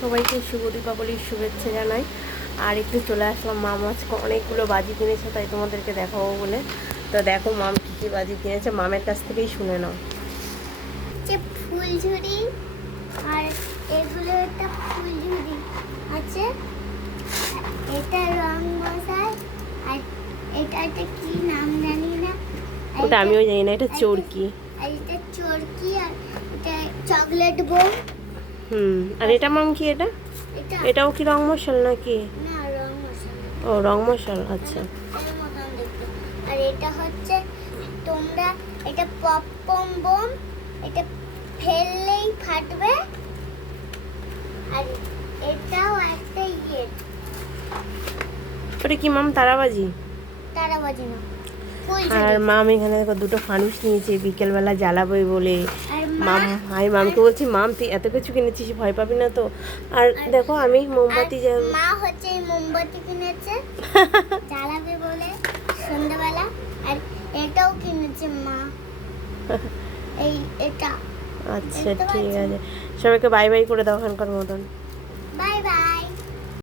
সবাইকে শুভ দীপাবলির শুভেচ্ছা জানাই। আর একটু চলে আসলাম, মাম আজকে অনেকগুলো বাজি কিনেছে, তাই তোমাদেরকে দেখাবো বলে। তো দেখো মাম কী কী বাজি কিনেছে, মামের কাছ থেকেই শুনে নাও। যে ফুলঝুরি, আর এগুলো একটা ফুলঝুরি আছে, এটা রং বসায়, আর এটা একটা কি নাম জানি না, ওটা আমিও জানি না, এটা চরকি। আর এটা চরকি, আর এটা চকলেট বোম। আর এটা মাম কি? এটাও কি রং মশাল নাকি? না, রং মশলা। ও, রং মশাল, আচ্ছা। এর মতন দেখতে। আর এটা হচ্ছে তোমরা, এটা পপকর্ন বোম, এটা ফেললেই ফাটবে। আর এটাও একটা ওটা কি মাম? তারাবাজি? তারাবাজি না, আর মাম এখানে দেখো দুটো ফানুস নিয়েছে, বিকেলবেলা জ্বালাবে বলে। আর আমি মামকে বলছি, মাম তুই এত কিছু কিনেছিস, ভয় পাবি না তো? আর দেখো আমি মোমবাতি মা হচ্ছে এই মোমবাতি কিনেছে জ্বালাবে বলে সন্ধ্যাবেলা। আর এটাও কিনেছে মা, এটা। আচ্ছা, ঠিক আছে। সবাইকে বাই বাই করে দাও এখনকার মতন। Bye bye.